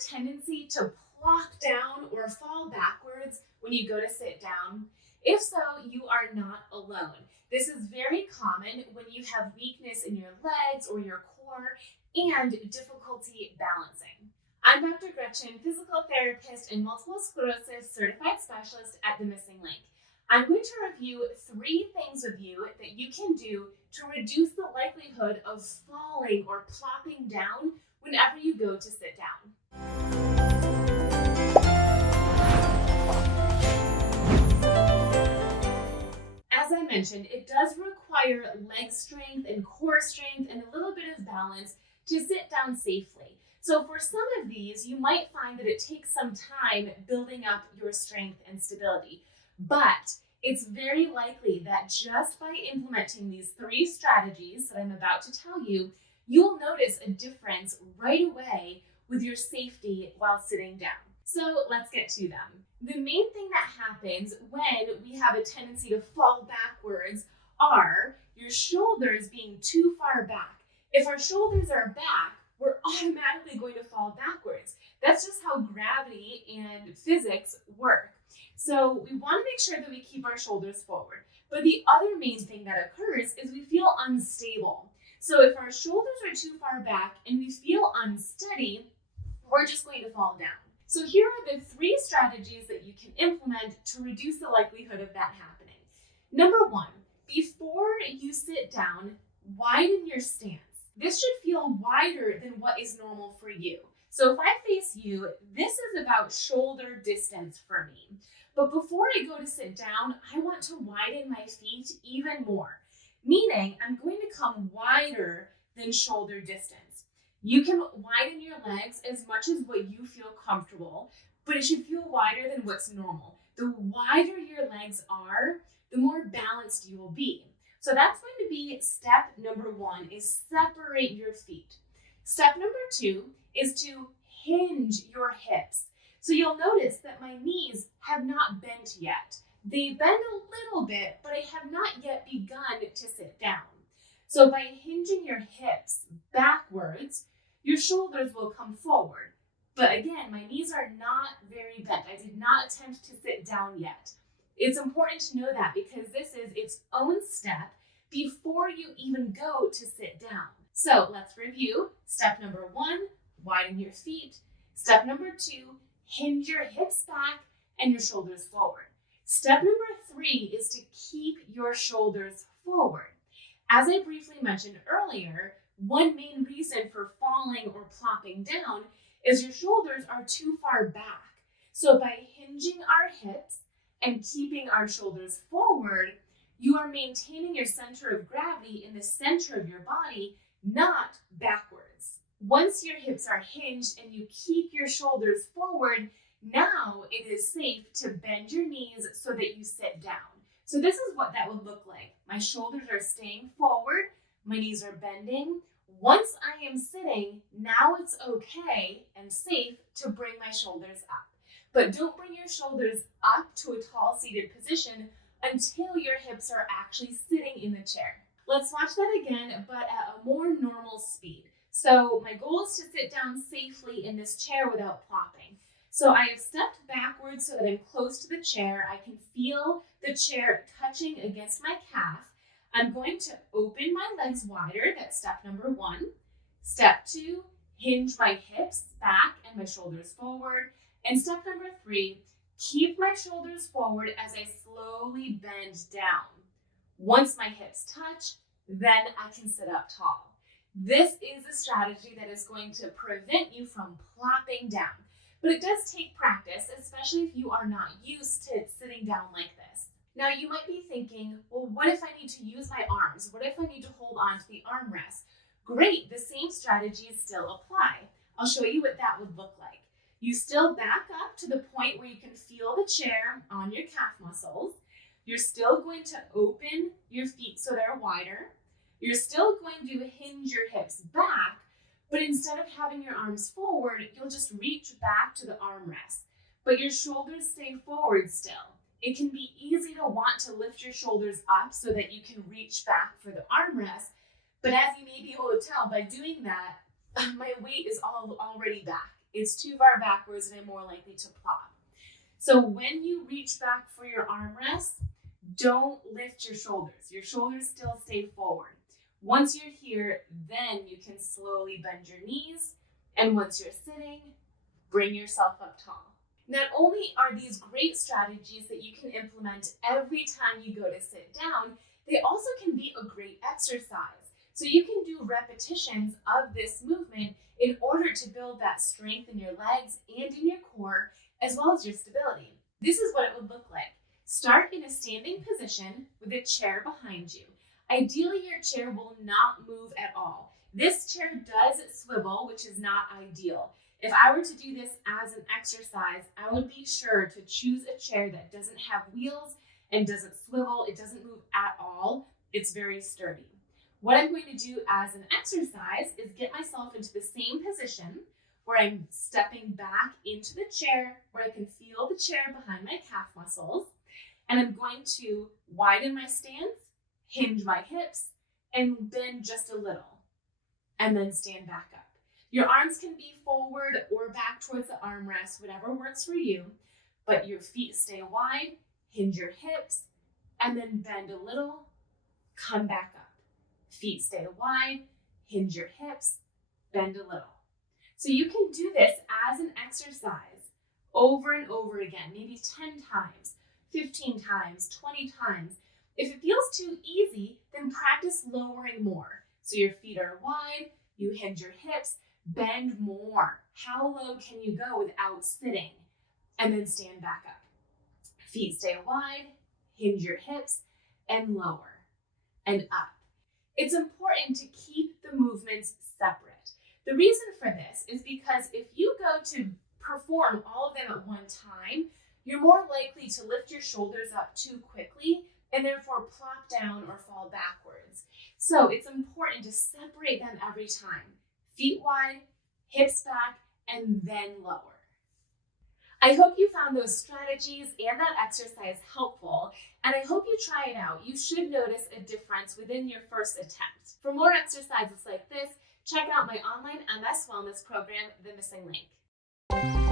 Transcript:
a tendency to plop down or fall backwards when you go to sit down? If so, you are not alone. This is very common when you have weakness in your legs or your core and difficulty balancing. I'm Dr. Gretchen, physical therapist and multiple sclerosis certified specialist at The Missing Link. I'm going to review 3 things with you that you can do to reduce the likelihood of falling or plopping down whenever you go to sit down. As I mentioned, it does require leg strength and core strength and a little bit of balance to sit down safely. So for some of these, you might find that it takes some time building up your strength and stability. But it's very likely that just by implementing these 3 strategies that I'm about to tell you, you'll notice a difference right away with your safety while sitting down. So let's get to them. The main thing that happens when we have a tendency to fall backwards are your shoulders being too far back. If our shoulders are back, we're automatically going to fall backwards. That's just how gravity and physics work. So we want to make sure that we keep our shoulders forward. But the other main thing that occurs is we feel unstable. So if our shoulders are too far back and we feel unsteady, we're just going to fall down. So here are the 3 strategies that you can implement to reduce the likelihood of that happening. Number 1, before you sit down, widen your stance. This should feel wider than what is normal for you. So if I face you, this is about shoulder distance for me. But before I go to sit down, I want to widen my feet even more, meaning I'm going to come wider than shoulder distance. You can widen your legs as much as what you feel comfortable, but it should feel wider than what's normal. The wider your legs are, the more balanced you will be. So that's going to be step number 1, is separate your feet. Step number 2 is to hinge your hips. So you'll notice that my knees have not bent yet. They bend a little bit, but I have not yet begun to sit down. So by hinging your hips backwards, your shoulders will come forward. But again, my knees are not very bent. I did not attempt to sit down yet. It's important to know that because this is its own step before you even go to sit down. So let's review. Step number 1, widen your feet. Step number 2, hinge your hips back and your shoulders forward. Step number 3 is to keep your shoulders forward. As I briefly mentioned earlier, one main reason for falling or plopping down is your shoulders are too far back. So by hinging our hips and keeping our shoulders forward, you are maintaining your center of gravity in the center of your body, not backwards. Once your hips are hinged and you keep your shoulders forward, now it is safe to bend your knees so that you sit down. So this is what that would look like. My shoulders are staying forward, my knees are bending. Once I am sitting, now it's okay and safe to bring my shoulders up. But don't bring your shoulders up to a tall seated position until your hips are actually sitting in the chair. Let's watch that again, but at a more normal speed. So my goal is to sit down safely in this chair without plopping. So I have stepped backwards so that I'm close to the chair. I can feel the chair touching against my calf. I'm going to open my legs wider. That's step number 1. Step 2, hinge my hips back and my shoulders forward. And step number 3, keep my shoulders forward as I slowly bend down. Once my hips touch, then I can sit up tall. This is a strategy that is going to prevent you from plopping down. But it does take practice, especially if you are not used to sitting down like this. Now you might be thinking, well, what if I need to use my arms? What if I need to hold on to the armrest? Great, the same strategies still apply. I'll show you what that would look like. You still back up to the point where you can feel the chair on your calf muscles. You're still going to open your feet so they're wider. You're still going to hinge your hips back, but instead of having your arms forward, you'll just reach back to the armrest. But your shoulders stay forward still. It can be easy to want to lift your shoulders up so that you can reach back for the armrest, but as you may be able to tell by doing that, my weight is already back. it's too far backwards and I'm more likely to plop. So when you reach back for your armrest, don't lift your shoulders. Your shoulders still stay forward. Once you're here, then you can slowly bend your knees. And once you're sitting, bring yourself up tall. Not only are these great strategies that you can implement every time you go to sit down, they also can be a great exercise. So you can do repetitions of this movement in order to build that strength in your legs and in your core, as well as your stability. This is what it would look like. Start in a standing position with a chair behind you. Ideally, your chair will not move at all. This chair does swivel, which is not ideal. If I were to do this as an exercise, I would be sure to choose a chair that doesn't have wheels and doesn't swivel. It doesn't move at all. It's very sturdy. What I'm going to do as an exercise is get myself into the same position where I'm stepping back into the chair, where I can feel the chair behind my calf muscles. And I'm going to widen my stance, hinge my hips, and bend just a little, and then stand back up. Your arms can be forward or back towards the armrest, whatever works for you, but your feet stay wide, hinge your hips, and then bend a little, come back up. Feet stay wide, hinge your hips, bend a little. So you can do this as an exercise over and over again, maybe 10 times, 15 times, 20 times. If it feels too easy, then practice lowering more. So your feet are wide, you hinge your hips, bend more. How low can you go without sitting? And then stand back up. Feet stay wide, hinge your hips, and lower and up. It's important to keep the movements separate. The reason for this is because if you go to perform all of them at one time, you're more likely to lift your shoulders up too quickly and therefore plop down or fall backwards. So it's important to separate them every time. Feet wide, hips back, and then lower. I hope you found those strategies and that exercise helpful, and I hope you try it out. You should notice a difference within your first attempt. For more exercises like this, check out my online MS Wellness program, The Missing Link.